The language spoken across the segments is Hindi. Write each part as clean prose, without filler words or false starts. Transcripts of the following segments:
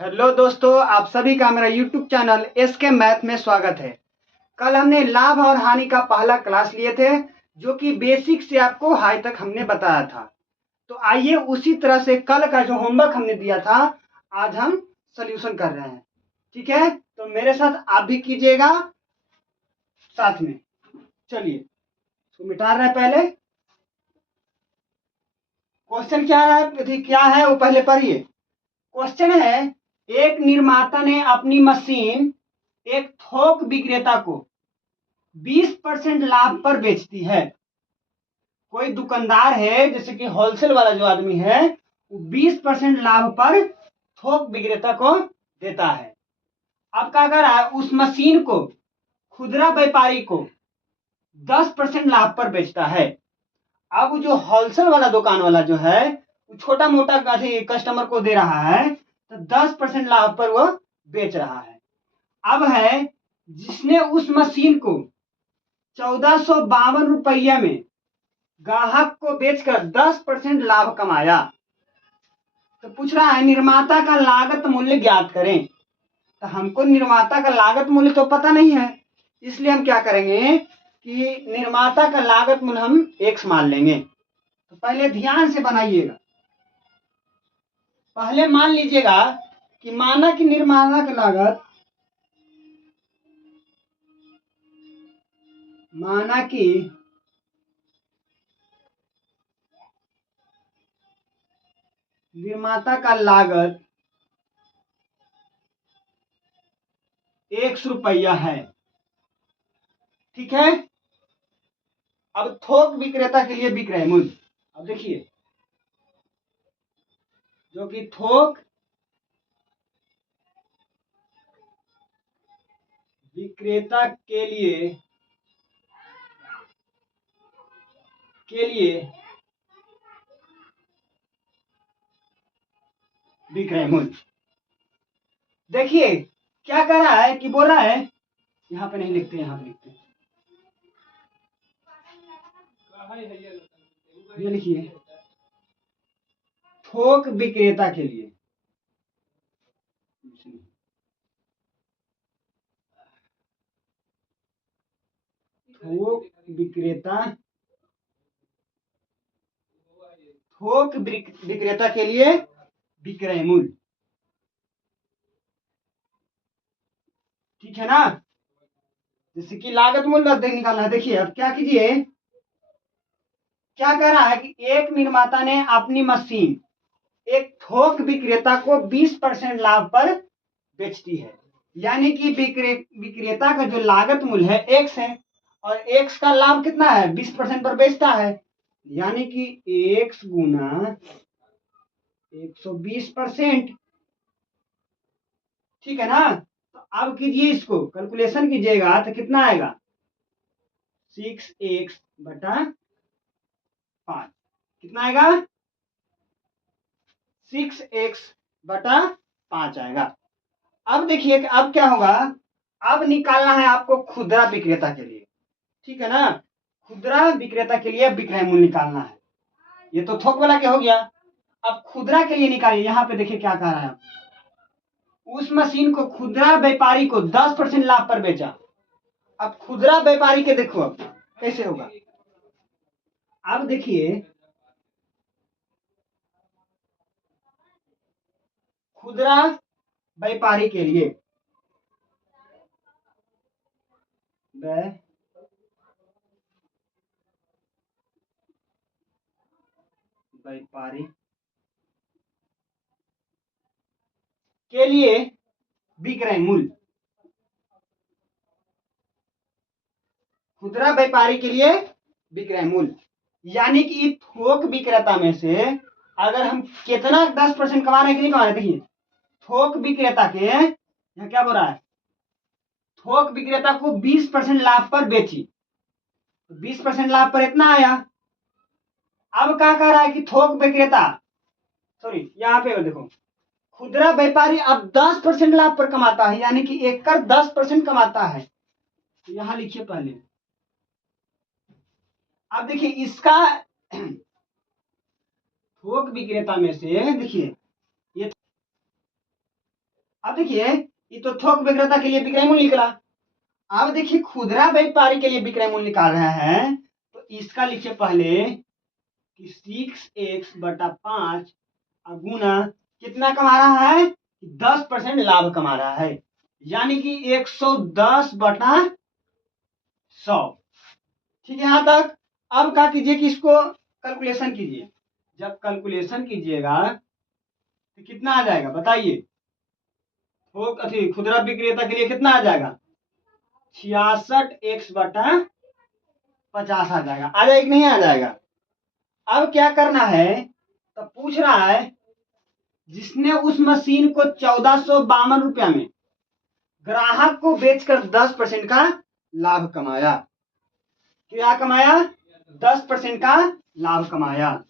हेलो दोस्तों, आप सभी का मेरा यूट्यूब चैनल एसके मैथ में स्वागत है। कल हमने लाभ और हानि का पहला क्लास लिए थे, जो कि बेसिक से आपको हाई तक हमने बताया था। तो आइए उसी तरह से कल का जो होमवर्क हमने दिया था, आज हम सॉल्यूशन कर रहे हैं। ठीक है, तो मेरे साथ आप भी कीजिएगा साथ में। चलिए, इसको मिटा रहे हैं। पहले क्वेश्चन क्या है वो पहले पढ़िए। क्वेश्चन है, एक निर्माता ने अपनी मशीन एक थोक विक्रेता को 20% लाभ पर बेचती है। कोई दुकानदार है, जैसे कि होलसेल वाला जो आदमी है, वो 20% लाभ पर थोक विक्रेता को देता है। अब क्या कर रहा है, उस मशीन को खुदरा व्यापारी को 10% लाभ पर बेचता है। अब जो होलसेल वाला दुकान वाला जो है, वो छोटा मोटा कस्टमर को दे रहा है, तो 10% लाभ पर वो बेच रहा है। अब है, जिसने उस मशीन को 1452 रुपया में ग्राहक को बेचकर 10% लाभ कमाया, तो पूछ रहा है निर्माता का लागत मूल्य ज्ञात करें। तो हमको निर्माता का लागत मूल्य तो पता नहीं है, इसलिए हम क्या करेंगे कि निर्माता का लागत मूल्य हम x मान लेंगे। तो पहले ध्यान से बनाइएगा। पहले मान लीजिएगा कि माना कि निर्माता की लागत, माना कि निर्माता का लागत ₹100 है। ठीक है, अब थोक विक्रेता के लिए विक्रय मूल्य, अब देखिए, जो कि थोक विक्रेता के लिए विक्रय मूल्य। देखिए क्या कर रहा है कि बोल रहा है, यहाँ पे नहीं लिखते, यहाँ पे लिखते हैं। ये लिखिए, थोक विक्रेता के लिए, थोक विक्रेता के लिए विक्रय मूल्य। ठीक है ना, जैसे कि लागत मूल्य निकालना है। देखिए अब क्या कीजिए, क्या कह रहा है कि एक निर्माता ने अपनी मशीन एक थोक विक्रेता को 20% लाभ पर बेचती है। यानी कि विक्रेता का जो लागत मूल्य है x है, और x का लाभ कितना है, 20% पर बेचता है, यानी कि x गुना 120%। ठीक है ना, तो अब कीजिए, इसको कैलकुलेशन कीजिएगा तो कितना आएगा, 6x/5। कितना आएगा, 6x/5 आएगा। अब देखिए कि अब क्या होगा, अब निकालना है आपको खुदरा विक्रेता के लिए। ठीक है ना, खुदरा विक्रेता के लिए विक्रय मूल्य निकालना है। ये तो थोक वाला क्या हो गया, अब खुदरा के लिए निकालिए। यहाँ पे देखिए क्या कह रहा है, उस मशीन को खुदरा व्यापारी को 10% लाभ पर बेचा। अब खुदरा व्यापारी के देखो अब कैसे होगा। अब देखिए, खुदरा व्यापारी के लिए व्यापारी के लिए विक्रय मूल्य, खुदरा व्यापारी के लिए विक्रय मूल्य, यानी कि थोक विक्रेता में से अगर हम कितना 10% कमा रहे हैं कि नहीं कमा रहे। देखिए, थोक विक्रेता के यहाँ क्या बोल रहा है, थोक विक्रेता को 20% लाभ पर बेची, 20% लाभ पर इतना आया। अब क्या कह रहा है कि थोक विक्रेता, सॉरी यहाँ पे देखो, खुदरा व्यापारी अब 10% लाभ पर कमाता है, यानी कि एक कर 10% कमाता है। तो यहां लिखिए पहले। अब देखिए इसका थोक विक्रेता में से, देखिए ये अब देखिए ये तो थोक विक्रेता के लिए विक्रय मूल्य निकला। अब देखिए खुदरा व्यापारी के लिए विक्रय मूल्य निकाल रहे हैं, तो इसका लिखिए पहले कि 6x/5 गुना कितना कमा रहा है, 10% लाभ कमा रहा है, यानी कि 110/100। ठीक है यहाँ तक। अब क्या कीजिए कि इसको कैलकुलेशन कीजिए। जब कैलकुलेशन कीजिएगा तो कितना आ जाएगा बताइए। थोक खुदरा विक्रेता के लिए कितना आ जाएगा, 66x/50 आ जाएगा। आ जाएगा कि नहीं आ जाएगा। अब क्या करना है, तो पूछ रहा है जिसने उस मशीन को 1452 रुपया में ग्राहक को बेचकर 10% का लाभ कमाया। क्या कमाया, 10% का लाभ कमाया।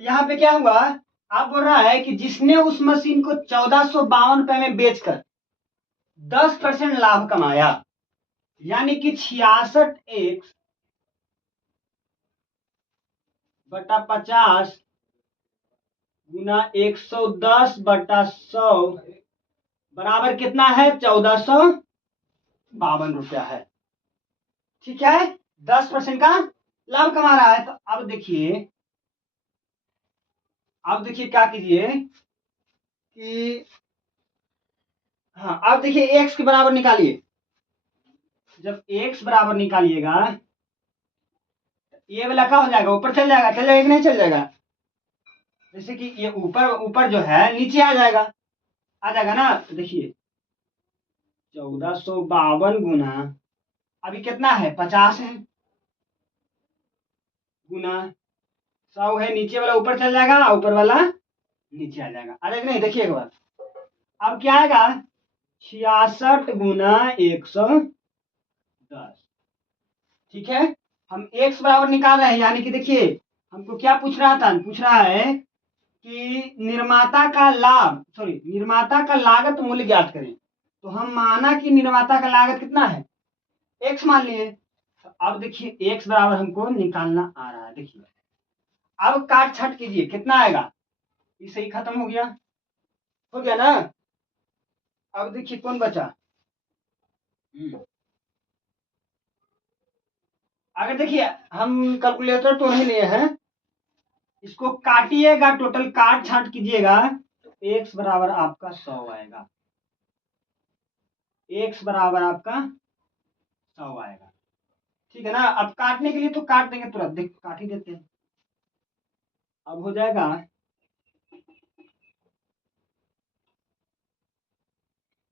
यहाँ पे क्या हुआ, आप बोल रहा है कि जिसने उस मशीन को 1452 रुपए में बेचकर 10% लाभ कमाया, यानी कि 66x/50 गुना 110/100 बराबर कितना है, 1452 रुपया है। ठीक है, 10% का लाभ कमा रहा है। तो अब देखिए क्या कीजिए कि हाँ, अब देखिए x के बराबर निकालिए। जब x बराबर निकालिएगा ये वाला क्या हो जाएगा, ऊपर चल जाएगा कि नहीं चल जाएगा। जैसे कि ये ऊपर ऊपर जो है नीचे आ जाएगा ना। तो देखिए 1452 गुना अभी कितना है, 50 है, गुना 100 है, नीचे वाला ऊपर चल जाएगा, ऊपर वाला नीचे आ जाएगा। आ जाएगा नहीं, देखिए एक बार। अब क्या आएगा, 66 गुना 110। ठीक है, हम x बराबर निकाल रहे हैं, यानी कि देखिए हमको क्या पूछ रहा था, पूछ रहा है कि निर्माता का लागत मूल्य ज्ञात करें। तो हम माना कि निर्माता का लागत कितना है, x मान लिए। तो अब देखिए x बराबर हमको निकालना आ रहा है। देखिए अब काट छट कीजिए, कितना आएगा, इसे ही खत्म हो गया ना। अब देखिए कौन बचा, अगर देखिए हम कैलकुलेटर तो नहीं लिए हैं, इसको काटिएगा, टोटल काट छाट कीजिएगा तो x बराबर आपका 100 आएगा। x बराबर आपका 100 आएगा। ठीक है ना। अब काटने के लिए तो काट देंगे तुरंत, देख काट ही देते हैं। अब हो जाएगा,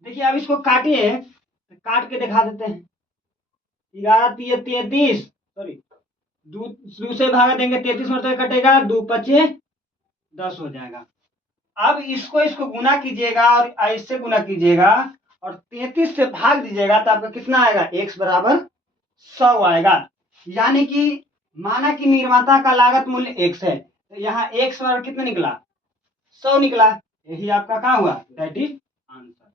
देखिए अब इसको काटिए तो काट के दिखा देते हैं। 11 तिये 33, सॉरी दो से भागा देंगे, 33 मरतबे कटेगा, 2 पचे 10 हो जाएगा। अब इसको गुना कीजिएगा और ऐसे गुना कीजिएगा और 33 से भाग दीजिएगा तो आपका कितना आएगा, x बराबर 100 आएगा। यानी कि माना कि निर्माता का लागत मूल्य x है, तो यहाँ x बराबर कितना निकला, 100 निकला। यही आपका क्या हुआ, दैट इज आंसर।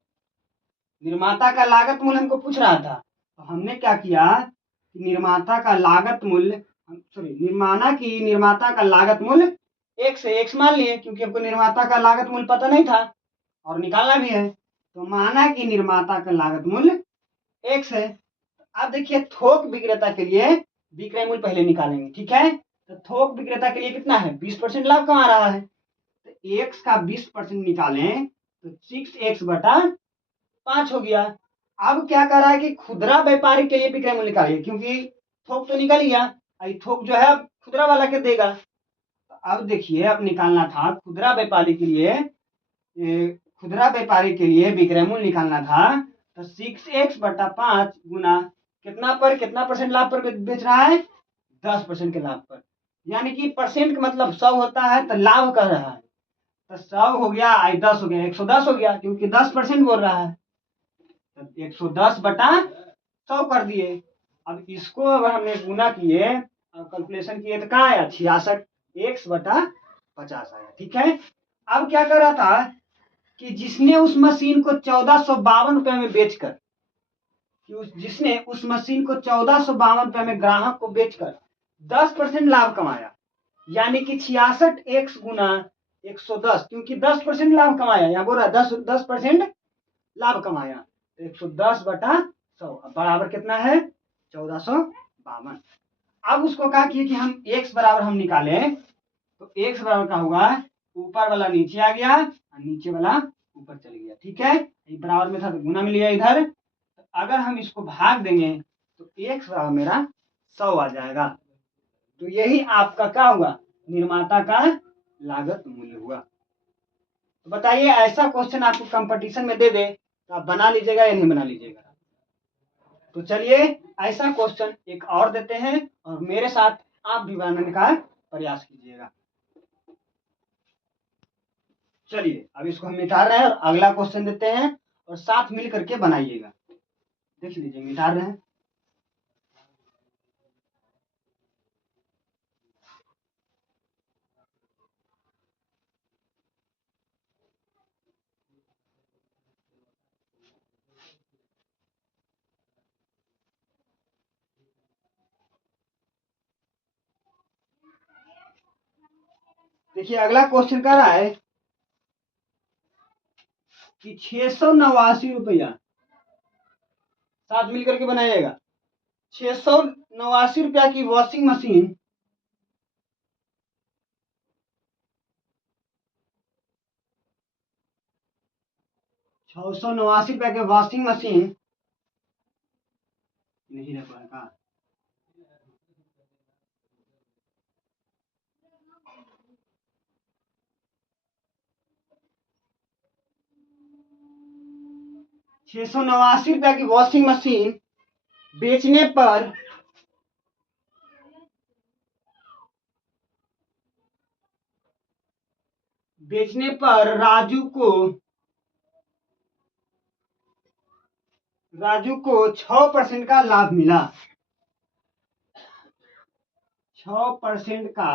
निर्माता का लागत मूल्य हमको पूछ रहा था, तो हमने क्या किया कि निर्माता का लागत मूल्य निर्माता का लागत मूल्य x है, x मान लिए क्योंकि हमको निर्माता का लागत मूल्य पता नहीं था और निकालना भी है। तो माना कि निर्माता का लागत मूल्य x है। अब देखिए थोक विक्रेता के लिए विक्रय मूल्य पहले निकालेंगे। ठीक है, तो थोक विक्रेता के लिए कितना है, 20% लाभ कमा रहा है, तो x का 20% निकालें तो 6x/5 हो गया। अब क्या कर रहा है कि खुदरा व्यापारी के लिए विक्रय मूल्य निकालिए, क्योंकि थोक तो निकल गया, थोक जो है खुदरा वाला के देगा। अब देखिए अब निकालना था खुदरा व्यापारी के लिए विक्रय मूल्य निकालना था, तो 6x/5 गुना कितना परसेंट लाभ पर बेच रहा है, 10% के लाभ पर। यानी कि परसेंट का मतलब 100 होता है, तो लाभ कर रहा है, तो 100 हो गया, 10 हो गया, 110 हो गया, क्योंकि 10% बोल रहा है, तो 110/100 कर दिए। अब इसको अगर हमने गुना किए और कैलकुलेशन किए तो क्या आया, 66x/50 आया। ठीक है, अब क्या कर रहा था कि जिसने उस मशीन को 1452 रुपए में बेचकर जिसने उस मशीन को 1452 रुपए में ग्राहक को बेचकर 10% लाभ कमाया, यानी कि 66x गुना 110, क्योंकि 10% लाभ कमाया, यहाँ बोल रहा है 10% लाभ कमाया, तो 110/100 बराबर कितना है 1452। अब उसको क्या किए कि हम x बराबर हम निकालें, तो x बराबर क्या होगा, ऊपर वाला नीचे आ गया और नीचे वाला ऊपर चल गया। ठीक है, ये बराबर में था तो गुना मिल गया इधर। तो अगर हम इसको भाग देंगे तो x बराबर मेरा 100 आ जाएगा। तो यही आपका क्या हुआ, निर्माता का लागत मूल्य हुआ। तो बताइए ऐसा क्वेश्चन आपको कंपटीशन में दे दे तो आप बना लीजिएगा या नहीं बना लीजिएगा। तो चलिए ऐसा क्वेश्चन एक और देते हैं और मेरे साथ आप भी बनाने का प्रयास कीजिएगा। चलिए अब इसको हम मिटा रहे हैं और अगला क्वेश्चन देते हैं और साथ मिल करके बनाइएगा। देख लीजिए मिटा रहे हैं। देखिए अगला क्वेश्चन कह रहा है कि 689 रुपया, साथ मिल करके बनाइएगा। 689 रुपया की वॉशिंग मशीन 689 रुपया के वॉशिंग मशीन नहीं रख पाएगा। 689 रुपया की वॉशिंग मशीन बेचने पर राजू को 6% का लाभ मिला। 6% का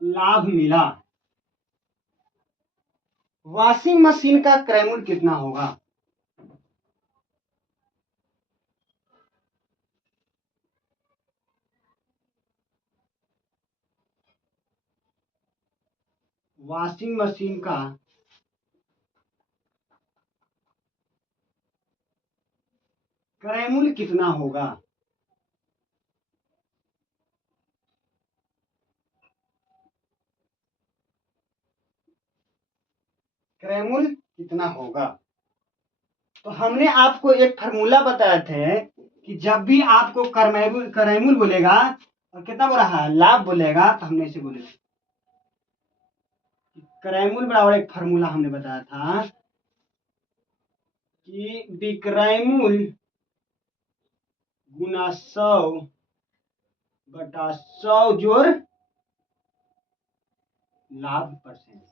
लाभ मिला। वॉशिंग मशीन का क्रय मूल्य कितना होगा। वॉशिंग मशीन का क्रय मूल्य कितना होगा। क्रय मूल्य कितना होगा। तो हमने आपको एक फार्मूला बताए थे कि जब भी आपको क्रय मूल्य बोलेगा और कितना बोल रहा है लाभ बोलेगा, तो हमने इसे बोलेगा क्रय मूल्य बराबर एक फार्मूला हमने बताया था कि विक्रय मूल्य गुना 100/100 जोड़ लाभ परसेंट।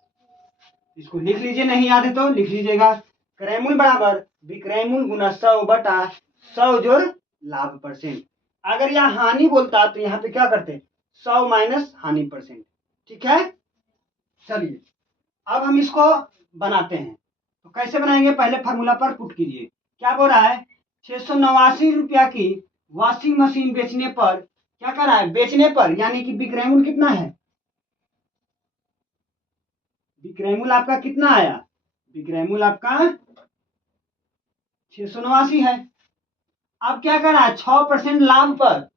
इसको लिख लीजिए, नहीं याद है तो लिख लीजिएगा। क्रय मूल्य बराबर विक्रय मूल्य गुना 100/100 जोड़ लाभ परसेंट। अगर यहाँ हानि बोलता तो यहाँ पे क्या करते 100 माइनस हानि परसेंट। ठीक है, चलिए अब हम इसको बनाते हैं। तो कैसे बनाएंगे, पहले फार्मूला पर पुट कीजिए। क्या बोल रहा है 689 रुपया की वॉशिंग मशीन बेचने पर, क्या कर रहा है बेचने पर, यानी कि विक्रय मूल्य कितना है, विक्रय मूल्य आपका कितना आया, विक्रय मूल्य आपका 689 है। अब क्या कर रहा है 6% लाभ पर,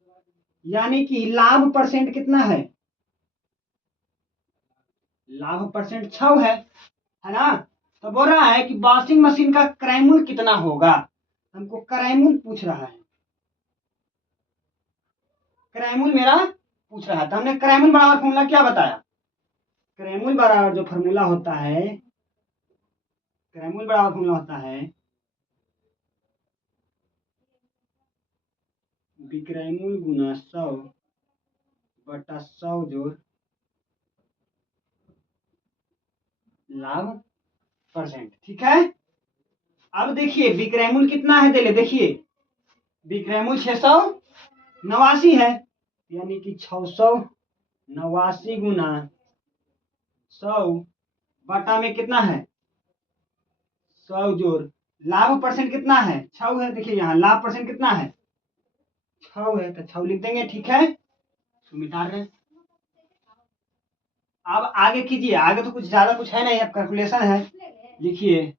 यानी कि लाभ परसेंट कितना है, लाभ परसेंट 6 है ना। तो बोल रहा है कि वॉशिंग मशीन का क्रय मूल्य कितना होगा, हमको क्रय मूल्य पूछ रहा है, क्रय मूल्य मेरा पूछ रहा है। तो हमने क्रय मूल्य बराबर फॉर्मूला क्या बताया, क्रय मूल्य बराबर जो फॉर्मूला होता है, क्रय मूल्य बराबर फॉर्मूला होता है विक्रय मूल्य गुना 100/100 जोड़ लाभ परसेंट। ठीक है, अब देखिए विक्रय मूल्य कितना है, दे देखिए विक्रय मूल्य 689 है, यानी कि 689 गुना 100 बटा में कितना है 100 जोड़ लाभ परसेंट कितना है 6 है। देखिए यहाँ लाभ परसेंट कितना है 6 है, तो 6 लिख देंगे। ठीक है, इसको मिटा रहे हैं। अब आगे कीजिए, आगे तो कुछ ज्यादा कुछ है नहीं, अब कैलकुलेशन है। लिखिए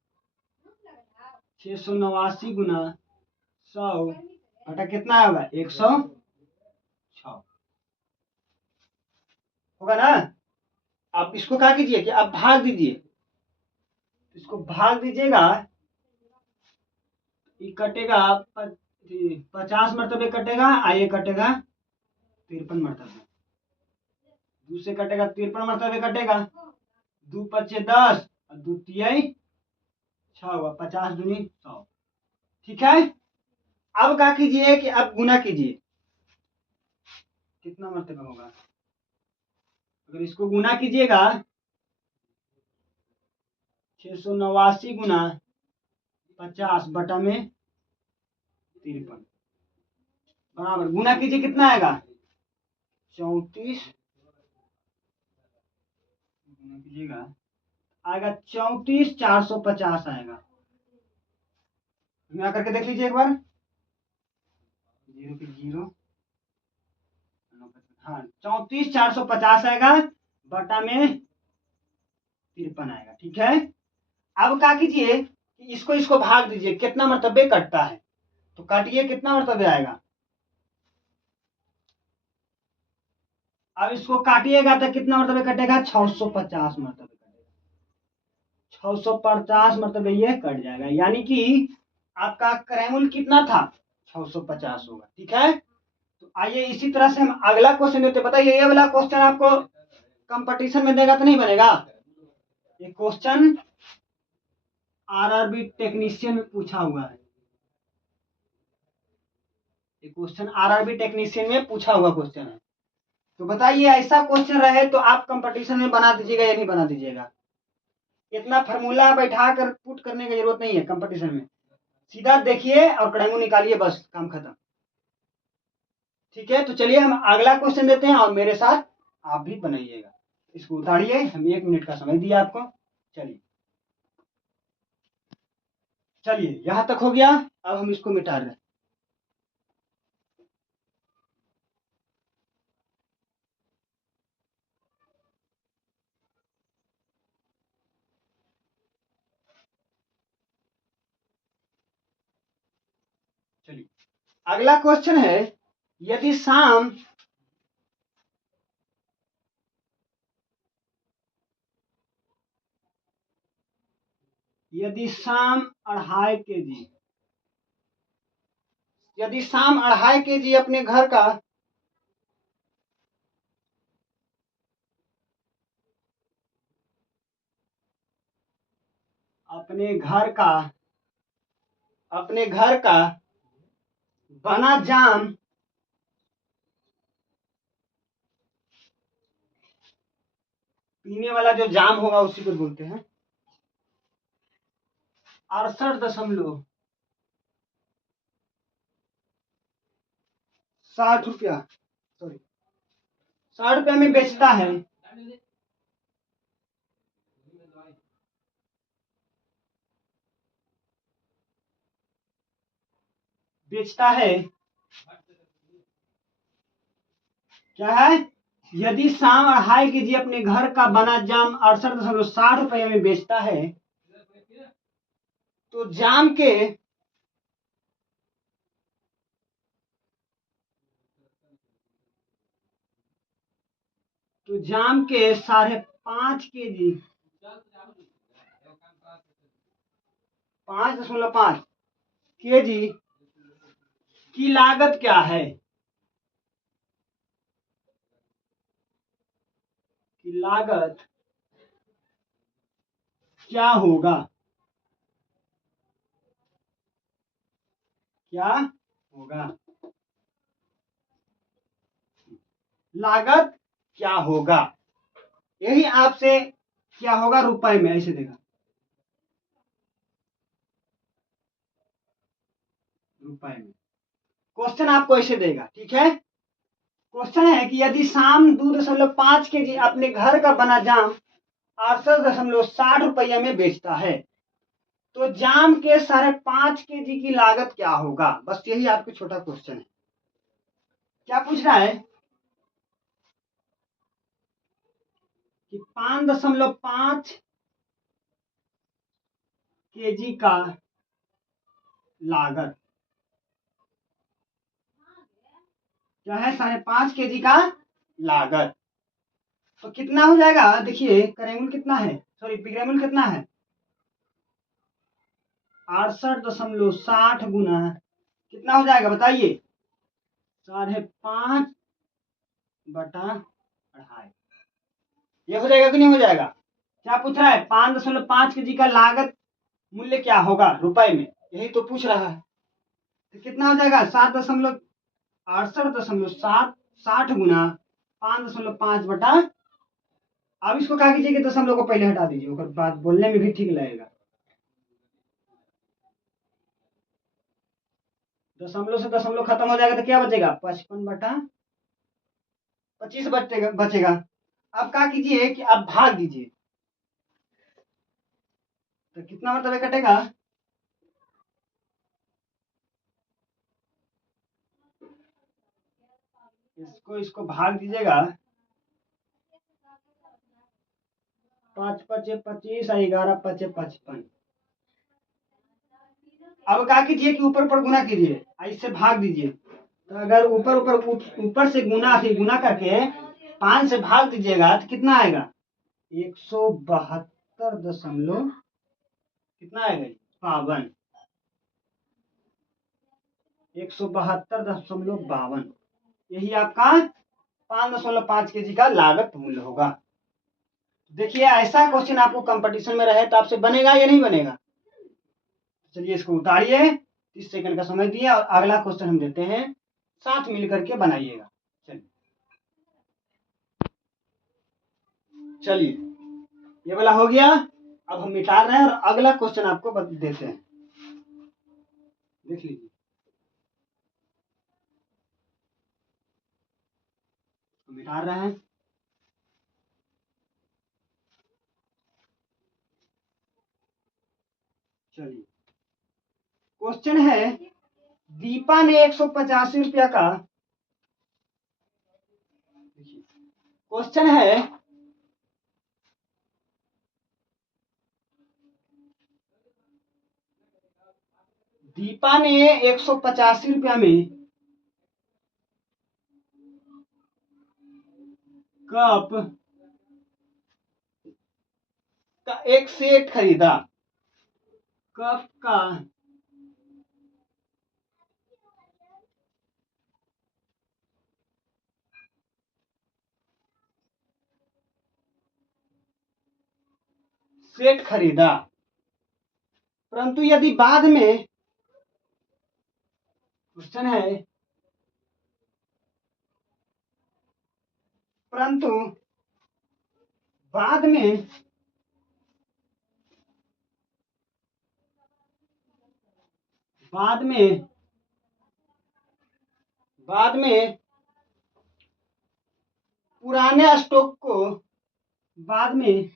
689 गुना 100 बटा कितना होगा 106 होगा ना। आप इसको क्या कीजिए कि आप भाग दीजिए, इसको भाग दीजिएगा, ये कटेगा 50 मरतबे कटेगा, ये कटेगा 53 मरतबे, दूसरे कटेगा 53 मरतबे कटेगा, 2 पच्चे 10 और 2 तिहाई 6 हुआ, 50 दूनी 100। ठीक है। अब क्या कीजिए कि अब गुना कीजिए, कितना मरतबा होगा, अगर इसको गुना कीजिएगा 689 गुना 50 बटा में 53 बराबर, गुना कीजिए कितना आएगा 34, गुना कीजिएगा आएगा 34,450 आएगा। गुना करके देख लीजिए एक बार, 0 के 0, हाँ 34,450 आएगा बटा में 53 आएगा। ठीक है। अब क्या कीजिए कि इसको भाग दीजिए, कितना मरतबे कटता है, तो काटिए कितना मरतबे आएगा। अब इसको काटिएगा तो कितना मरतबे कटेगा 650 मरतबे कटेगा, 650 मरतबे ये कट जाएगा, यानी कि आपका क्रैमुल कितना था 650 होगा। ठीक है। तो आइए इसी तरह से हम अगला क्वेश्चन देते। बताइए ये वाला क्वेश्चन आपको कंपटीशन में देगा तो नहीं बनेगा, ये क्वेश्चन आरआरबी टेक्नीशियन में पूछा हुआ है, ये क्वेश्चन आरआरबी टेक्नीशियन में पूछा हुआ क्वेश्चन है। तो बताइए ऐसा क्वेश्चन रहे तो आप कंपटीशन में बना दीजिएगा या नहीं बना दीजिएगा। इतना फार्मूला बैठा कर पुट करने की जरूरत नहीं है कंपटीशन में, सीधा देखिए और क्रैमुल निकालिए, बस काम खत्म। ठीक है। तो चलिए हम अगला क्वेश्चन देते हैं और मेरे साथ आप भी बनाइएगा। इसको उतारिए, हम 1 मिनट का समय दिया आपको। चलिए चलिए यहां तक हो गया, अब हम इसको मिटा रहे हैं। चलिए अगला क्वेश्चन है, यदि शाम यदि शाम 2.5 kg, यदि शाम 2.5 kg अपने घर का अपने घर का अपने घर का बना जाम पीने वाला जो जाम होगा उसी को बोलते हैं 68.60 रुपया, सॉरी 60 रुपया में बेचता है, बेचता है क्या है, यदि शाम 2.5 kg अपने घर का बना जाम 68.60 रुपये में बेचता है, तो जाम के तो जाम के 5.5 kg 5.5 kg की लागत क्या है, की लागत क्या होगा, क्या होगा, लागत क्या होगा, यही आपसे क्या होगा रुपए में ऐसे देगा, रुपए में क्वेश्चन आपको ऐसे देगा। ठीक है। क्वेश्चन है कि यदि शाम 2.5 kg अपने घर का बना जाम 68.60 रुपये में बेचता है, तो जाम के 5.5 kg की लागत क्या होगा। बस यही आपको छोटा क्वेश्चन है। क्या पूछ रहा है, कि 5.5 kg का लागत क्या है, 5.5 kg का लागत। तो कितना हो जाएगा, देखिए करेंगुल कितना है, सॉरी पिग्रामूल कितना है, 68.60 गुना कितना हो जाएगा बताइए, 5.5 बटा 2.5। ये हो जाएगा कि नहीं हो जाएगा। क्या पूछ रहा है, 5.5 kg का लागत मूल्य क्या होगा रुपए में, यही तो पूछ रहा है। तो कितना हो जाएगा, 7.68.7 गुना 5.5 बटा, अब इसको क्या कीजिए कि दशमलव को पहले हटा दीजिए, और बात बोलने में भी ठीक लगेगा। दशमलव से दशमलव खत्म हो जाएगा तो क्या बचेगा, 55/25 बचेगा। अब क्या कीजिए कि आप भाग दीजिए, तो कितना मतलब कटेगा, इसको भाग दीजिएगा, 5×5 = 25 और 11×5 = 55। अब क्या कीजिए कि ऊपर ऊपर गुना कीजिए, इससे भाग दीजिए, तो अगर ऊपर से गुना करके 5 से भाग दीजिएगा तो कितना आएगा, 172 दशमलव कितना आएगा, 52, 172.52। यही आपका 5.5 kg का लागत मूल्य होगा। देखिए ऐसा क्वेश्चन आपको कंपटीशन में रहे तो आपसे बनेगा या नहीं बनेगा। चलिए इसको उतारिए, 30 सेकंड का समय दिया, और अगला क्वेश्चन हम देते हैं, साथ मिल करके बनाइएगा। चलिए ये वाला हो गया, अब हम मिटा रहे हैं और अगला क्वेश्चन आपको देते हैं, देख लीजिए। मिटा रहे हैं, चलिए क्वेश्चन है, दीपा ने 185 रुपया का, क्वेश्चन है दीपा ने 185 रुपया में कप का एक सेट खरीदा, कप का सेट खरीदा, परंतु यदि बाद में, क्वेश्चन है परंतु बाद में बाद में बाद में पुराने स्टॉक को बाद में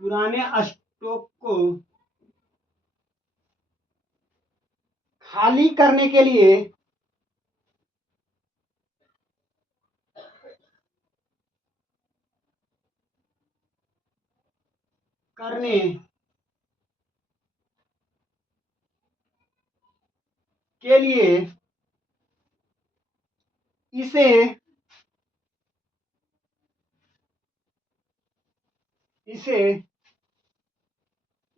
पुराने स्टॉक को खाली करने के लिए करने के लिए इसे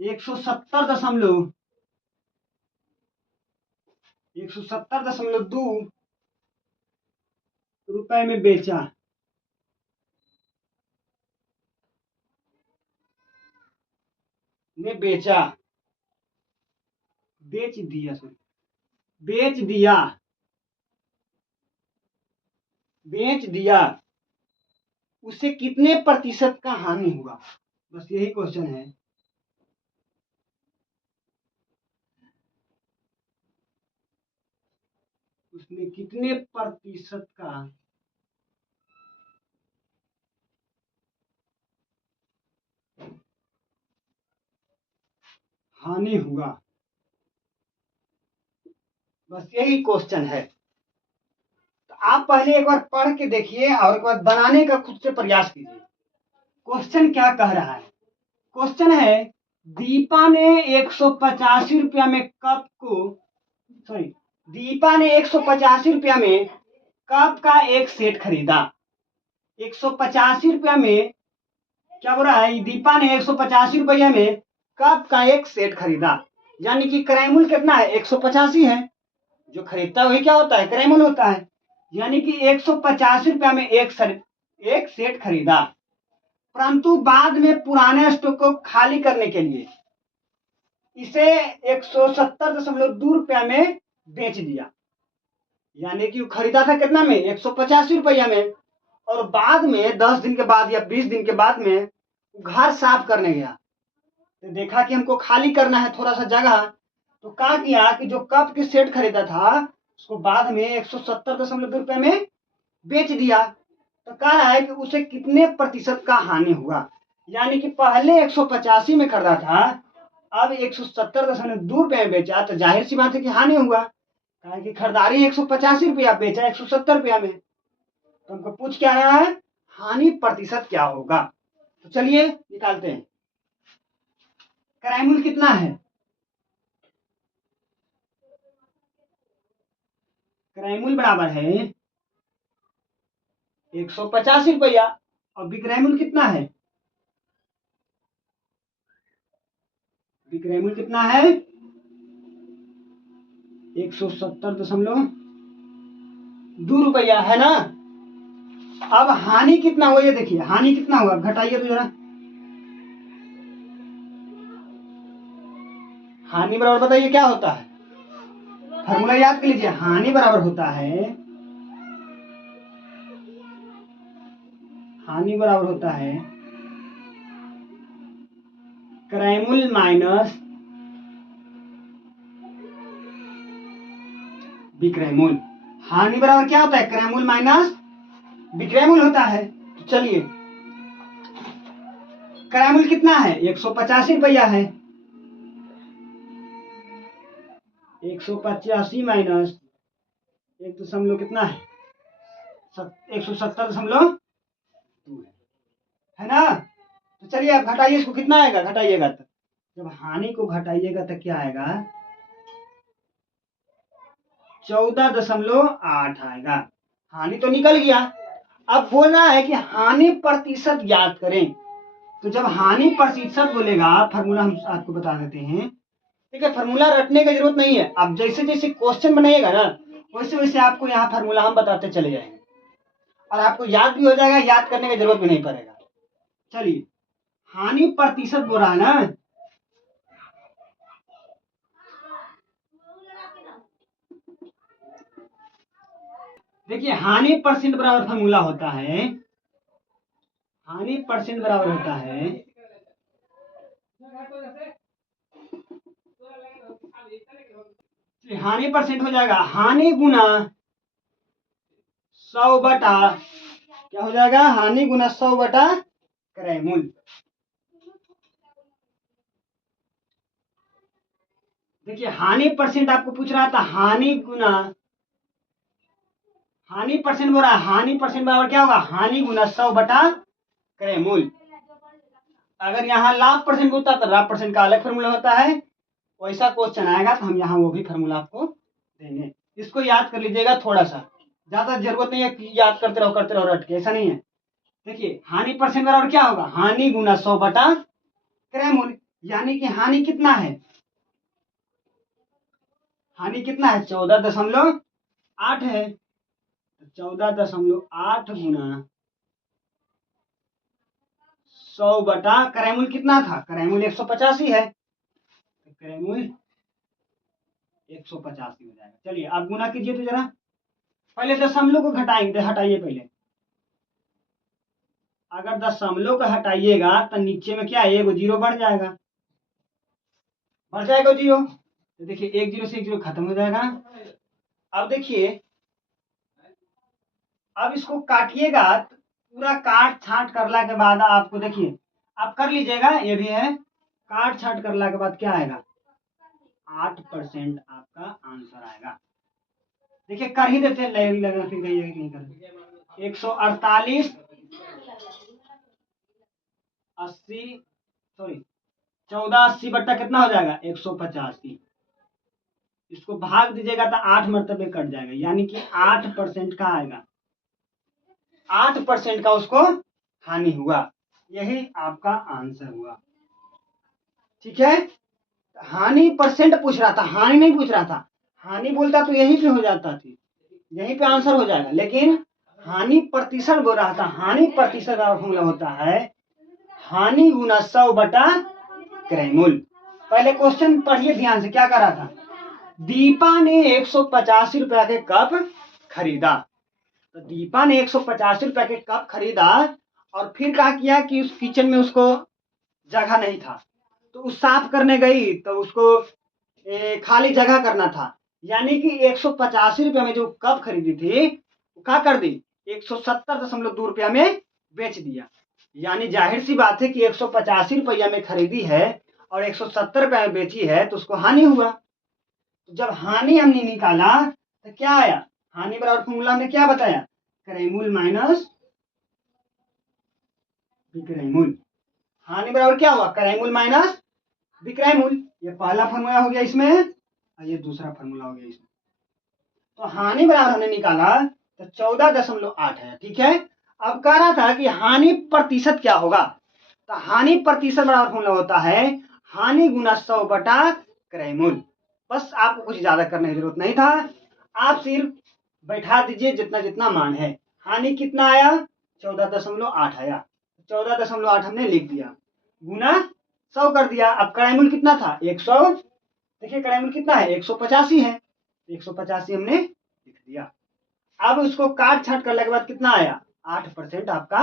170.2 रुपए में बेचा, ने बेचा, बेच दिया, सॉरी बेच दिया, बेच दिया, उसे कितने प्रतिशत का हानि हुआ, बस यही क्वेश्चन है। उसने कितने प्रतिशत का हानि हुआ, बस यही क्वेश्चन है। तो आप पहले एक बार पढ़ के देखिए और एक बार बनाने का खुद से प्रयास कीजिए। क्वेश्चन क्या कह रहा है? क्वेश्चन है दीपा ने 185 रुपया में कप को सॉरी दीपा ने 185 रुपया में कप का एक सेट खरीदा। 185 रुपया में क्या बोल रहा है? दीपा ने 185 रुपया में कप का एक सेट खरीदा, यानी कि क्रय मूल्य कितना है? 185 है। जो खरीदता है वही क्या होता है? क्रय मूल्य होता है। यानी कि 185 रुपया में एक सेट खरीदा, परंतु बाद में पुराने स्टॉक को खाली करने के लिए इसे 170.2 रुपया में बेच दिया। यानी कि खरीदा था कितना में? 185 रुपया में, और बाद में 10 दिन के बाद या 20 दिन के बाद में घर साफ करने गया तो देखा कि हमको खाली करना है थोड़ा सा जगह, तो क्या किया कि जो कप के सेट खरीदा था उसको बाद में 170.2 रुपये में बेच दिया। तो कह रहा है कि उसे कितने प्रतिशत का हानि हुआ? यानी कि पहले 185 में खरीदा था, अब 170.2 रुपये में बेचा, तो जाहिर सी बात है कि हानि हुआ। कहा कि खरीदारी 185 रुपया, बेचा 170 रुपया में। तो हमको पूछ क्या रहा है? हानि प्रतिशत क्या होगा? तो चलिए निकालते हैं। क्रय मूल्य कितना है? क्रय मूल्य बराबर है 185 रुपया, और विक्रय मूल्य कितना है? विक्रय मूल्य कितना है? 170.2 रुपया है ना। अब हानि कितना हुआ ये देखिए, हानि कितना हुआ घटाइए तो जरा। हानि बराबर बताइए क्या होता है? फॉर्मूला याद कर लीजिए। हानि बराबर होता है, हानि बराबर होता है क्रय मूल्य माइनस विक्रय मूल्य। हानि बराबर क्या होता है? क्रय मूल्य माइनस विक्रय मूल्य होता है। तो चलिए क्रय मूल्य कितना है? 185 रुपया है। 185 माइनस 1 कितना है? 170.2 है ना। तो चलिए आप घटाइए इसको, कितना आएगा घटाइएगा तो? जब हानि को घटाइएगा तो क्या आएगा? 14.8 आएगा। हानि तो निकल गया। अब बोल रहा है कि हानि प्रतिशत ज्ञात करें। तो जब हानि प्रतिशत बोलेगा, फार्मूला हम आपको बता देते हैं। ठीक है, फार्मूला रटने की जरूरत नहीं है। अब जैसे जैसे क्वेश्चन बनाइएगा ना, वैसे वैसे आपको यहाँ फार्मूला हम बताते चले जाएंगे, और आपको याद भी हो जाएगा, याद करने की जरूरत भी नहीं पड़ेगा। चलिए हानि प्रतिशत बोल रहा है ना, देखिए हानि परसेंट बराबर फार्मूला होता है, हानि परसेंट बराबर होता है हानि परसेंट हो जाएगा हानि गुना 100 बटा क्या हो जाएगा? हानि गुना 100 बटा क्रय मूल्य। देखिए हानि परसेंट आपको पूछ रहा था, हानि गुना हानि परसेंट बोल रहा है, हानि परसेंट बराबर क्या होगा? हानि गुना 100 बटा क्रय मूल्य। अगर यहाँ लाभ परसेंट होता तो लाभ परसेंट का अलग फॉर्मूला होता है। वैसा क्वेश्चन आएगा तो हम यहाँ वो भी फॉर्मूला आपको देंगे। इसको याद कर लीजिएगा, थोड़ा सा, ज्यादा जरूरत नहीं है कि याद करते रहो रट के, ऐसा नहीं है। देखिए हानि परसेंट बराबर क्या होगा? हानि गुना 100 बटा क्रय मूल्य। यानी कि हानि कितना है? हानि कितना है? 14.8 है। 14.8 गुना 100 बटा क्रय मूल्य कितना था? क्रय मूल्य 185 है, तो क्रय मूल्य 185 हो जाएगा। चलिए आप गुना कीजिए तो जरा। पहले दशमलव को घटाएंगे, हटाइए पहले। अगर दशमलव को हटाइएगा तो नीचे में क्या है? एगो जीरो बढ़ जाएगा, बढ़ जाएगा जीरो। तो देखिए एक जीरो से एक जीरो खत्म हो जाएगा। अब देखिए, अब इसको काटिएगा, पूरा काट छाट करला के बाद आपको देखिए, आप कर लीजिएगा, ये भी है। काट छाट करला के बाद क्या आएगा? 8% आपका आंसर आएगा। देखिए कर ही देते हैं, लगा फिर नहीं कर 148 80 सॉरी 1480 बट्टा कितना हो जाएगा 185। इसको भाग दीजिएगा तो 8 मरतबे कट जाएगा, यानी कि 8% का आएगा, 8% का उसको हानि हुआ। यही आपका आंसर हुआ। ठीक है, हानि परसेंट पूछ रहा था, हानि नहीं पूछ रहा था। हानि बोलता तो यहीं पे हो जाता थी, यहीं पे आंसर हो जाएगा, लेकिन हानि प्रतिशत बोल रहा था। हानि प्रतिशत का फॉर्मूला होता है हानि गुना 100 बटा क्रय मूल्य। पहले क्वेश्चन पढ़िए ध्यान से, क्या कर रहा था। दीपा ने 185 रुपया के कप खरीदा। तो दीपा ने 185 रुपया के कप खरीदा और फिर क्या किया कि उस किचन में उसको जगह नहीं था, तो उस साफ करने गई तो उसको खाली जगह करना था, यानी कि 185 रुपया में जो कप खरीदी थी वो क्या कर दी 170.2 रुपया में बेच दिया। यानी जाहिर सी बात है कि 185 रुपया में खरीदी है और 170 रुपया में बेची है, तो उसको हानि हुआ। तो जब हानि हमने निकाला तो क्या आया, हानि बराबर फॉर्मूला हमने क्या बताया, क्रय मूल्य माइनस विक्रय मूल्य। हानि बराबर क्या हुआ, क्रय मूल्य माइनस विक्रय मूल्य। ये पहला फॉर्मूला हो गया इसमें और ये दूसरा फॉर्मूला हो गया इसमें। तो हानि बराबर हमने निकाला तो 14.8 है। ठीक है, अब कह रहा था कि हानि प्रतिशत क्या होगा, तो हानि प्रतिशत बराबर फॉर्मूला होता है हानि गुना 100 बटा क्रय मूल्य। बस आपको कुछ ज्यादा करने की जरूरत नहीं था, आप सिर्फ बैठा दीजिए जितना जितना मान है। हानि कितना आया 14.8 आया, 14.8 हमने लिख दिया, गुना 100 कर दिया। अब क्रय मूल्य कितना था 100, देखिए क्रय मूल्य कितना है 185 है, 185 हमने लिख दिया। अब उसको काट छाट करने के बाद कितना आया 8% आपका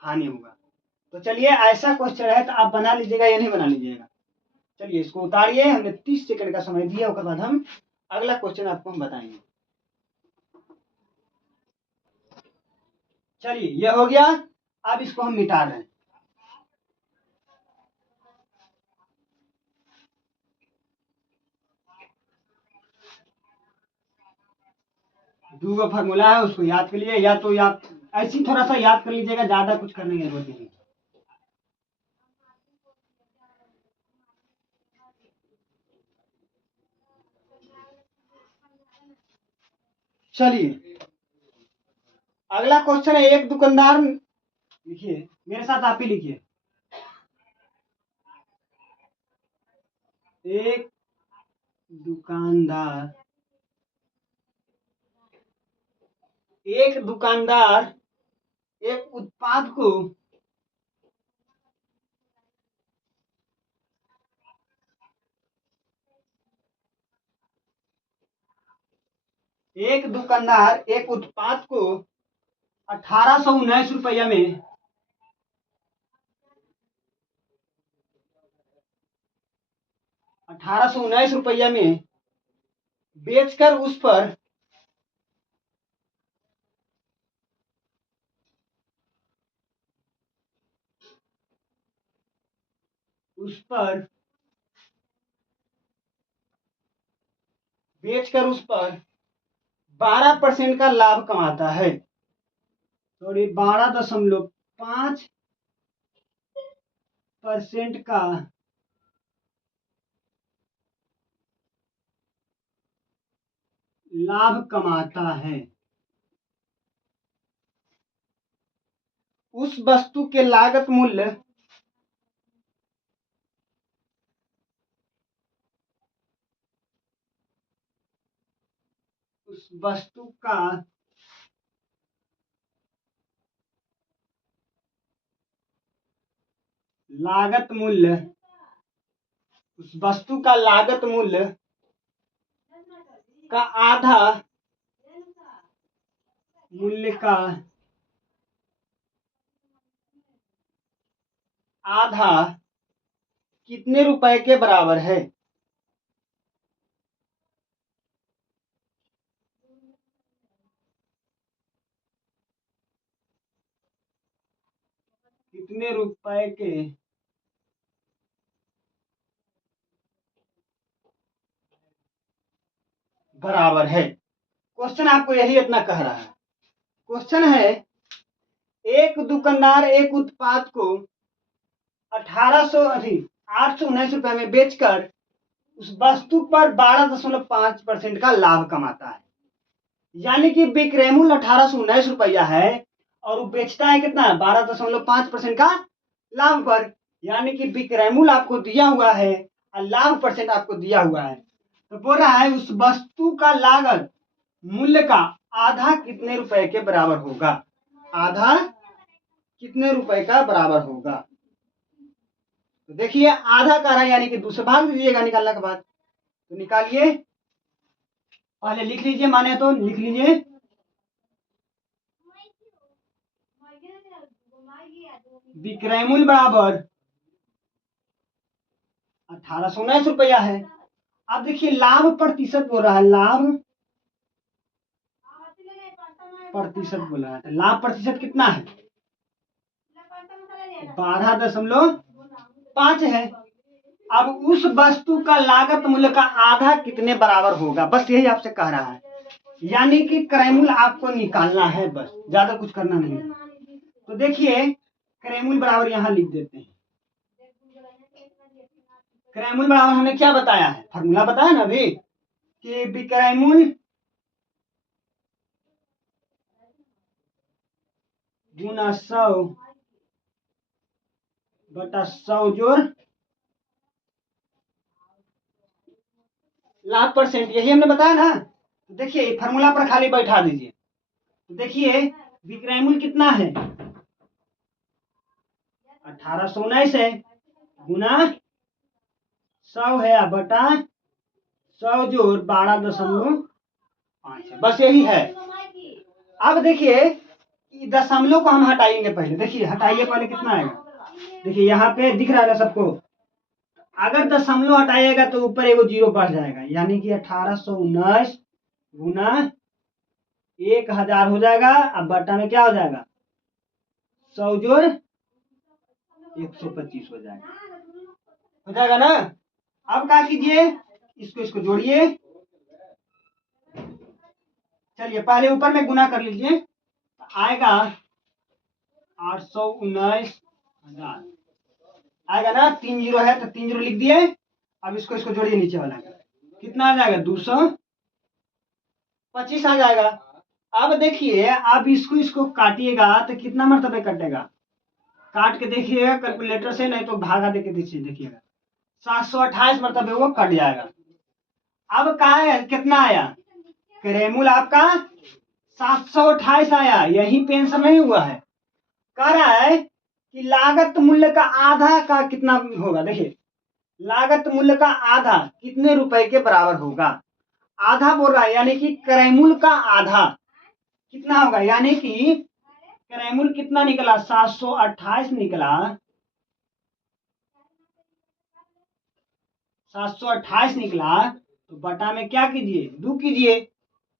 हानि होगा। तो चलिए ऐसा क्वेश्चन है तो आप बना लीजिएगा या नहीं बना लीजिएगा। चलिए इसको उतारिए, हमने 30 सेकंड का समय दिया, उसके बाद हम अगला क्वेश्चन आपको हम बताएंगे। चलिए ये हो गया, अब इसको हम मिटा रहे हैं। दूगो फार्मूला है उसको याद कर लीजिए, या तो याद ऐसी थोड़ा सा याद कर लीजिएगा, ज्यादा कुछ करने की जरूरत नहीं। चलिए अगला क्वेश्चन है, एक दुकानदार, लिखिए मेरे साथ आप ही लिखिए। एक दुकानदार एक उत्पाद को एक दुकानदार एक उत्पाद को 1819 रुपया में 1819 रुपया में बेचकर उस पर 12% का लाभ कमाता है। सॉरी 12.5% का लाभ कमाता है। उस वस्तु के लागत मूल्य उस वस्तु का लागत मूल्य उस वस्तु का लागत मूल्य का आधा मूल्य का आधा कितने रुपए के बराबर है। कितने रुपए के बराबर है। क्वेश्चन आपको यही इतना कह रहा है। क्वेश्चन है एक दुकानदार एक उत्पाद को 819 रुपए में बेचकर उस वस्तु पर 12.5% का लाभ कमाता है। यानी कि विक्रय मूल्य 1819 रुपया है और वो बेचता है कितना, 12.5% का लाभ पर। यानी कि विक्रय मूल्य आपको दिया हुआ है और लाभ परसेंट आपको दिया हुआ है। तो बोल रहा है उस वस्तु का लागत मूल्य का आधा कितने रुपए के बराबर होगा, आधा कितने रुपए का बराबर होगा। तो देखिए आधा कह रहा है यानी कि 2 से भाग दीजिएगा निकालने के बाद। तो निकालिए, पहले लिख लीजिए, माने तो लिख लीजिए। विक्रय मूल्य बराबर 1819 रुपया है। अब देखिए लाभ प्रतिशत बोल रहा है, लाभ प्रतिशत बोल रहा है। तो लाभ प्रतिशत कितना है, 12.5 है। अब उस वस्तु का लागत मूल्य का आधा कितने बराबर होगा, बस यही आपसे कह रहा है। यानी कि क्रय मूल्य आपको निकालना है, बस ज्यादा कुछ करना नहीं। तो देखिए क्रय मूल्य बराबर यहाँ लिख देते हैं। क्रय मूल्य बराबर हमने क्या बताया है, फॉर्मूला बताया ना अभी कि विक्रय मूल्य गुना 100/100 जोड़ लाभ परसेंट, यही हमने बताया ना। तो देखिए फॉर्मूला पर खाली बैठा दीजिए। तो देखिए विक्रय मूल्य कितना है, 1819 है, गुना 100 है बटा 100 जोड़ 12.5 है, बस यही है। अब देखिए दशमलव को हम हटाएंगे पहले। देखिए हटाइए पहले, कितना आएगा, देखिए यहाँ पे दिख रहा है सबको। अगर दशमलव हटाइएगा तो ऊपर एगो जीरो बढ़ जाएगा, यानी कि 1819 गुना 1000 हो जाएगा। अब बट्टा में क्या हो जाएगा, 100 जोड़ 125 हो जाएगा ना। अब क्या कीजिए, इसको जोड़िए। चलिए पहले ऊपर में गुना कर लीजिए, तो आएगा 819,000 आएगा ना। 3 जीरो है तो 3 जीरो लिख दिए। अब इसको जोड़िए नीचे वाला, कितना आ जाएगा, 225 आ जाएगा। अब देखिए अब इसको काटिएगा तो कितना मरतबे कटेगा, काट के देखिएगा कैलकुलेटर से, नहीं तो भागा देके देखिएगा 728 मरतबे वो कट जाएगा। अब कहा है कितना आया, क्रय मूल्य आपका 728 आया, यही पे आंसर नहीं हुआ है। कह रहा है कि लागत मूल्य का आधा का कितना होगा। देखिए लागत मूल्य का आधा कितने रुपए के बराबर होगा, आधा बोल रहा है, यानी कि क्रय मूल्य का आधा कितना होगा। यानी कि क्रय मूल्य कितना निकला, 728 निकला, 728 निकला। तो बटा में क्या कीजिए, 2 कीजिए,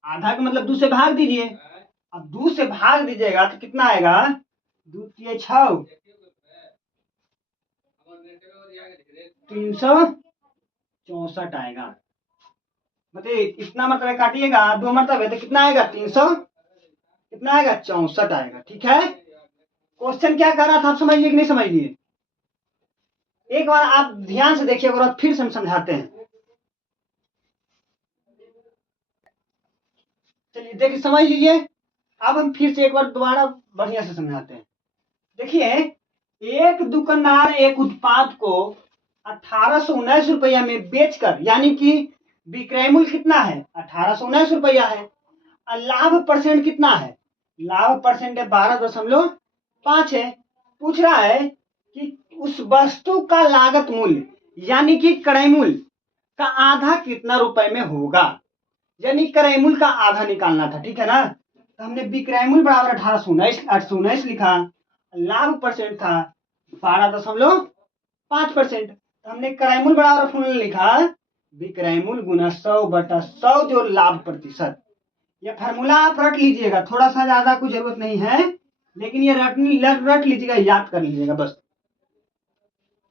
आधा का मतलब 2 से भाग दीजिए। अब 2 से भाग दीजिएगा तो कितना आएगा, 2 तिये 6, 364 आएगा। मतलब इतना मतलब काटिएगा 2 मरतबे तो कितना आएगा, 300 कितना आएगा, 64 आएगा। ठीक है, क्वेश्चन क्या कर रहा था आप समझ लिए कि नहीं समझ लिए, एक बार आप ध्यान से देखिए, और फिर से हम समझाते हैं। चलिए देखिए समझ लीजिए। अब हम फिर से एक बार दोबारा बढ़िया से समझाते हैं। देखिए एक दुकानदार एक उत्पाद को 1819 रुपया में बेचकर, यानी कि विक्रय मूल्य कितना है, 1819 रुपया है, और लाभ परसेंट कितना है, लाभ परसेंट है 12.5 है। पूछ रहा है कि उस वस्तु का लागत मूल्य यानी कि क्रय मूल्य का आधा कितना रुपए में होगा, यानी क्रय मूल्य का आधा निकालना था। ठीक है ना। तो हमने विक्रय मूल्य बराबर 819 लिखा, लाभ परसेंट था 12.5%। तो हमने क्रय मूल्य बराबर फॉर्मूला लिखा, विक्रय मूल्य गुना 100/100 जो लाभ प्रतिशत। ये फार्मूला आप रट लीजिएगा, थोड़ा सा ज्यादा कुछ जरूरत नहीं है, लेकिन ये रट लीजिएगा, याद कर लीजिएगा बस।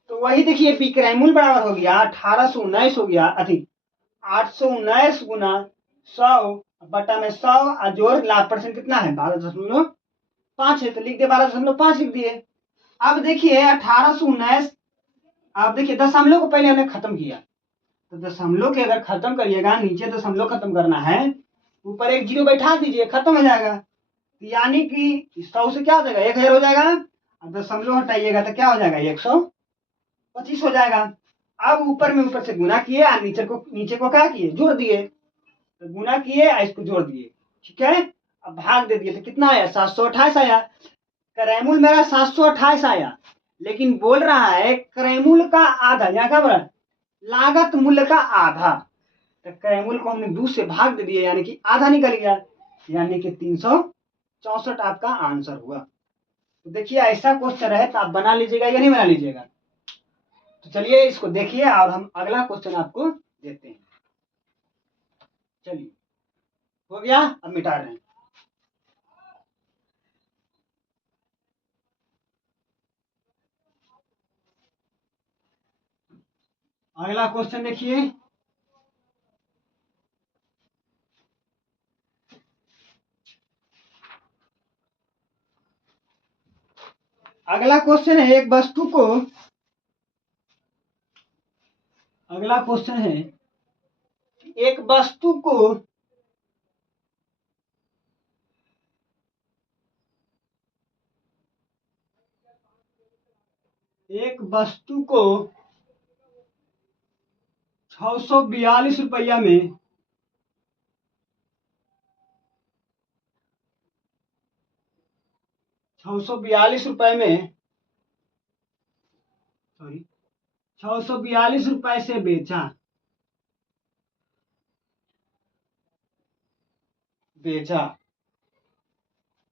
तो वही देखिए विक्रय मूल्य बराबर हो गया 1819 हो गया, 819 गुना 100 में 100 और जोड़ लाभ परसेंट कितना है 12.5 है, तो लिख दिए 12.5 लिख दिए। अब देखिए 1819, अब देखिए दशमलव को पहले हमने खत्म किया, तो दशमलव के अगर खत्म करिएगा, नीचे दशमलव खत्म करना है, ऊपर एक जीरो बैठा दीजिए, खत्म हो जाएगा। तो यानी कि 100 से क्या हो जाएगा 1000 हो जाएगा, अब दशमलव हटाइएगा तो क्या हो जाएगा 125 हो जाएगा। अब ऊपर में ऊपर से गुना किए और नीचे को क्या किए जोड़ दिए, तो गुना किए और इसको जोड़ दिए, ठीक है। अब भाग दे दिए तो कितना आया 728 आया। क्रैमूल मेरा 728 आया, लेकिन बोल रहा है क्रैमूल का आधा, यहाँ क्या बोला लागत मूल्य का आधा, तो क्रैमूल को हमने 2 से भाग दे दिया, यानी कि आधा निकल गया, यानी कि 364 आपका आंसर हुआ। तो देखिए ऐसा क्वेश्चन है तो आप बना लीजिएगा या नहीं बना लीजिएगा। तो चलिए इसको देखिए और हम अगला क्वेश्चन आपको देते हैं। चलिए हो गया, अब मिटा रहे हैं। अगला क्वेश्चन देखिए, अगला क्वेश्चन है एक वस्तु को, अगला क्वेश्चन है एक वस्तु को एक वस्तु को 642 रुपया में 642 रुपए में, सॉरी 642 रुपए से बेचा,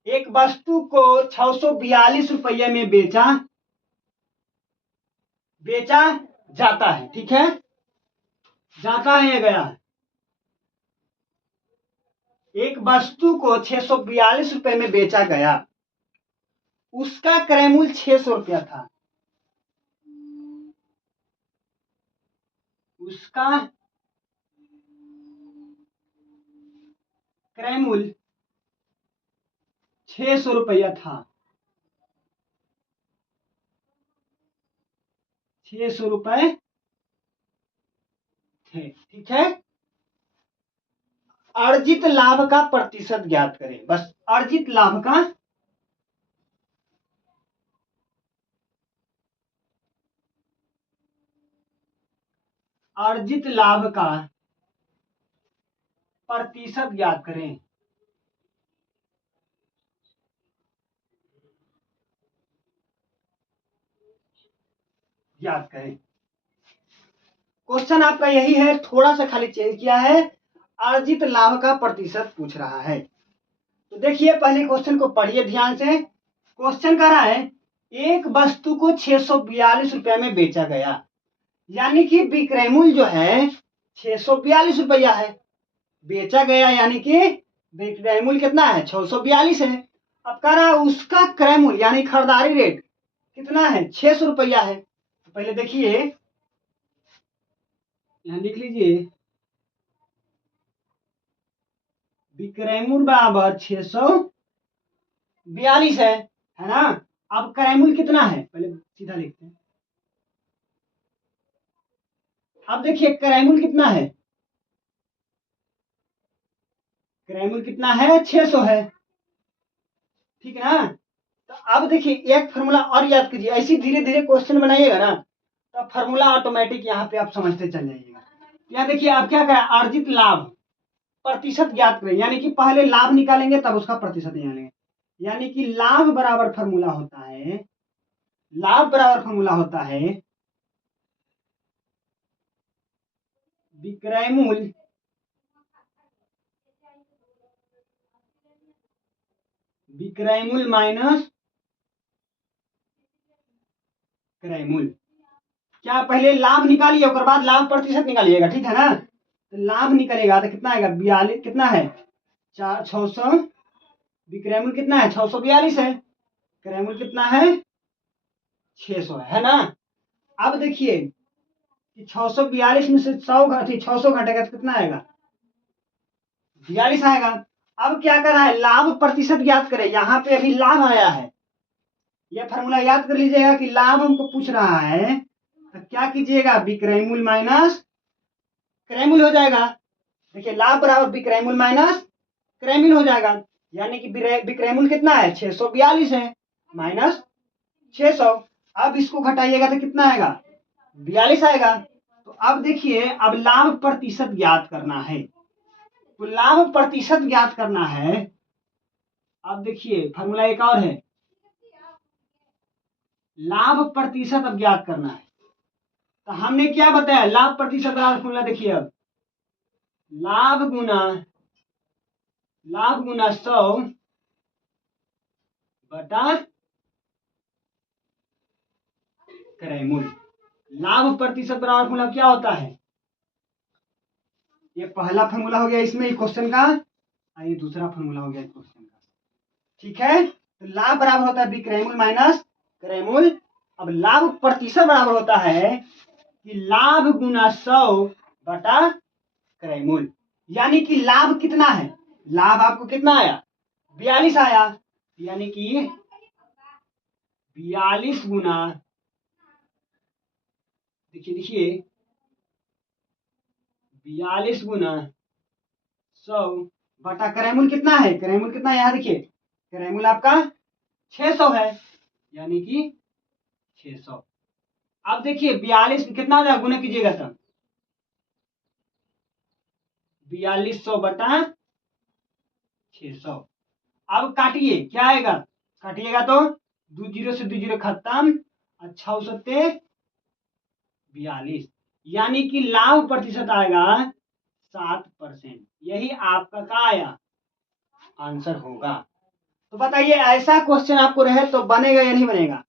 एक वस्तु को 642 रुपये में बेचा जाता है, ठीक है, जाता है या गया है। एक वस्तु को 642 रुपये में बेचा गया, उसका क्रय मूल्य 600 रुपया था, उसका क्रय मूल्य 600 रुपया था, 600 रुपए थे, ठीक है। अर्जित लाभ का प्रतिशत ज्ञात करें, बस अर्जित लाभ का प्रतिशत ज्ञात करें। याद करें, क्वेश्चन आपका यही है, थोड़ा सा खाली चेंज किया है, अर्जित लाभ का प्रतिशत पूछ रहा है। तो देखिए पहले क्वेश्चन को पढ़िए ध्यान से। क्वेश्चन कह रहा है एक वस्तु को 642 रुपया में बेचा गया, यानी कि विक्रय मूल्य जो है 642 रुपया है, बेचा गया यानी कि विक्रय मूल्य कितना है 642 है। अब कह रहा है उसका क्रय मूल्य यानी खरीदारी रेट कितना है 600 रुपया है। तो पहले देखिए यहां लिख लीजिए विक्रय मूल्य बराबर 642 है ना। अब क्रय मूल्य कितना है पहले सीधा लिखते हैं। अब देखिए क्रय मूल्य कितना है, क्रय मूल्य कितना है 600 है, ठीक है ना। तो अब देखिए एक फॉर्मूला और याद कीजिए, ऐसी धीरे धीरे क्वेश्चन बनाइएगा ना तो फॉर्मूला ऑटोमेटिक यहाँ पे आप समझते चल जाइएगा। यहाँ देखिए आप क्या करें अर्जित लाभ प्रतिशत ज्ञात करें, यानी कि पहले लाभ निकालेंगे तब उसका प्रतिशत निकालेंगे, यानी कि लाभ बराबर फॉर्मूला होता है, लाभ बराबर फॉर्मूला होता है विक्रय मूल्य माइनस क्रय मूल्य। क्या पहले लाभ निकालिए उसके बाद लाभ प्रतिशत निकालिएगा, ठीक है ना। तो लाभ निकलेगा तो कितना आएगा 42, कितना है 600, विक्रय मूल्य कितना है 642 है, क्रय मूल्य कितना है 600 है ना। अब देखिए कि 642 में से 100 600 घटेगा तो कितना आएगा 42 आएगा। अब क्या कर रहा है, लाभ प्रतिशत ज्ञात करें। यहाँ पे अभी लाभ आया है, यह फॉर्मूला याद कर लीजिएगा कि लाभ हमको पूछ रहा है, तो क्या कीजिएगा, विक्रय मूल्य माइनस क्रय मूल्य हो जाएगा। देखिए लाभ बराबर विक्रय मूल्य माइनस क्रय मूल्य हो जाएगा, यानी कि विक्रय मूल्य कितना है, 642 है, माइनस 600। अब इसको घटाइएगा तो कितना आएगा, 42 आएगा। तो अब देखिए, अब लाभ प्रतिशत ज्ञात करना है, तो लाभ प्रतिशत ज्ञात करना है। अब देखिए फॉर्मूला एक और है, लाभ प्रतिशत अब ज्ञात करना है। तो हमने क्या बताया, लाभ प्रतिशत वाला फॉर्मूला देखिए, अब लाभ गुना 100 बटा क्रय मूल्य। लाभ प्रतिशत बराबर फॉर्मूला क्या होता है, ये पहला फॉर्मूला हो गया इसमें क्वेश्चन का, और ये दूसरा फॉर्मूला हो गया क्वेश्चन का। ठीक है, तो लाभ बराबर होता है विक्रय मूल्य माइनस क्रय मूल्य। अब लाभ प्रतिशत बराबर होता है कि लाभ गुना 100 बटा क्रय मूल्य, यानी कि लाभ कितना है, लाभ आपको कितना आया, 42 आया, यानी कि 42 गुना, देखिए 42 गुना 100 बटा क्रय मूल्य कितना है, क्रय मूल्य कितना है, यहाँ देखिए क्रय मूल्य आपका 600 है, यानी कि 600। अब देखिए 42 कितना हो जाएगा, गुना कीजिएगा तब 4200 बटा 600। अब काटिए, क्या आएगा, काटिएगा तो 20 से 20 खत्म, अच्छा 42, यानी कि लाभ प्रतिशत आएगा 7%। यही आपका क्या आया, आंसर होगा। तो बताइए ऐसा क्वेश्चन आपको रहे तो बनेगा या नहीं बनेगा,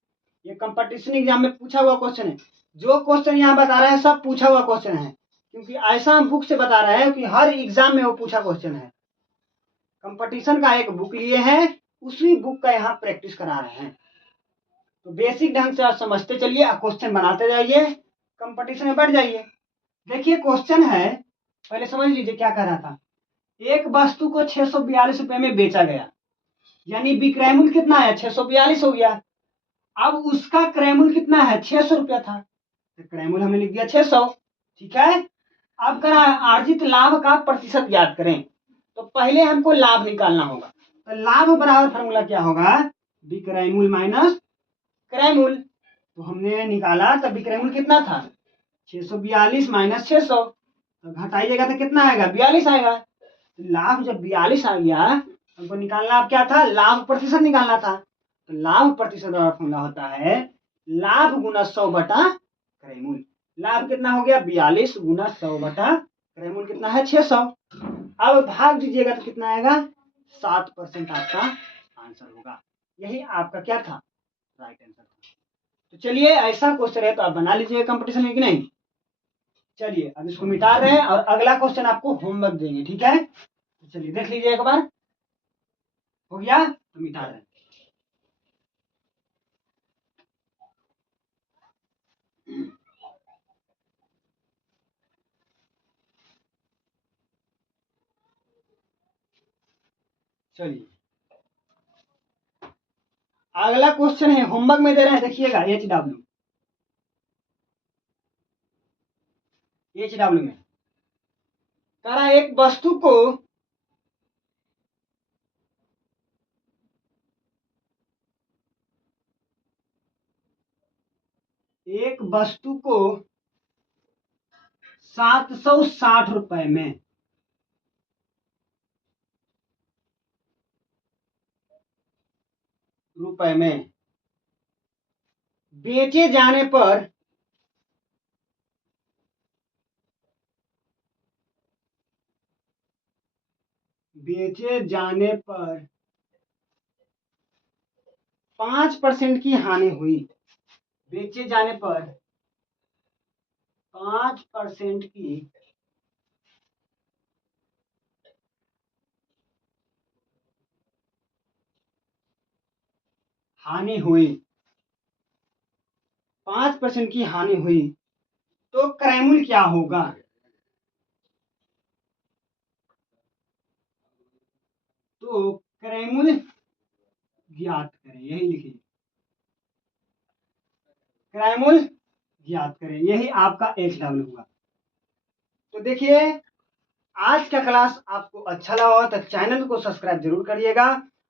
ये कंपटीशन एग्जाम में पूछा हुआ क्वेश्चन है। जो क्वेश्चन यहाँ बता रहे हैं सब पूछा हुआ क्वेश्चन है, क्योंकि ऐसा हम बुक से बता रहे हैं कि हर एग्जाम में वो पूछा क्वेश्चन है। कंपटीशन का एक बुक लिए हैं, उसी बुक का यहाँ प्रैक्टिस करा रहे हैं। तो बेसिक ढंग से आप समझते चलिए, क्वेश्चन बनाते जाइए, कंपटीशन में बढ़ जाइए। देखिए क्वेश्चन है, पहले समझ लीजिए क्या कह रहा था। एक वस्तु को 642 रुपए में बेचा गया, यानी विक्रय मूल्य कितना है, 642 हो गया। अब उसका क्रय मूल्य कितना है, 600 रुपया था, तो क्रय मूल्य हमने लिख दिया 600। ठीक है, अब करा अर्जित लाभ का प्रतिशत ज्ञात करें। तो पहले हमको लाभ निकालना होगा, तो लाभ बराबर फॉर्मूला क्या होगा, विक्रय मूल्य माइनस क्रय मूल्य। तो हमने निकाला, तो विक्रय मूल्य कितना था, 642 माइनस 600, तो घटाइएगा तो कितना आएगा, 42 आएगा। तो लाभ जब 42 आ गया, हमको निकालना अब क्या था, लाभ प्रतिशत निकालना था। तो लाभ प्रतिशत का फॉर्मूला होता है लाभ गुना 100 बटा क्रय मूल्य। लाभ कितना हो गया, 42 गुना 100 बटा क्रय मूल्य कितना है, 600। अब भाग दीजिएगा तो कितना आएगा, 7% आपका आंसर होगा। यही आपका क्या था, राइट आंसर था। तो चलिए ऐसा क्वेश्चन है तो आप बना लीजिए कंपटीशन में कि नहीं। चलिए अब इसको मिटा रहे हैं और अगला क्वेश्चन आपको होमवर्क देंगे, ठीक है। तो चलिए देख लीजिए एक बार, हो गया तो मिटा रहे हैं। चलिए अगला क्वेश्चन है, होमवर्क में दे रहे हैं, देखिएगा एच डब्ल्यू में कह रहा है एक वस्तु को 760 रुपए में बेचे जाने पर बेचे जाने पर 5% की हानि हुई, बेचे जाने पर 5% की हानि हुई, 5% की हानि हुई, तो क्रय मूल्य क्या होगा। तो क्रयमूल्य ज्ञात करें, यही लिखिए, क्रयमूल्य ज्ञात करें, यही आपका HW हुआ। तो देखिए आज का क्लास आपको अच्छा लगा हो तो चैनल को सब्सक्राइब जरूर करिएगा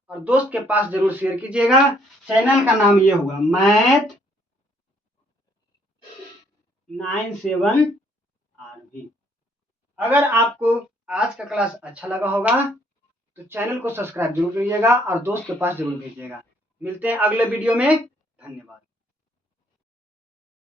और दोस्त के पास जरूर शेयर कीजिएगा। चैनल का नाम ये होगा मैथ 97RV। अगर आपको आज का क्लास अच्छा लगा होगा तो चैनल को सब्सक्राइब जरूर करिएगा और दोस्त के पास जरूर भेजिएगा। मिलते हैं अगले वीडियो में, धन्यवाद।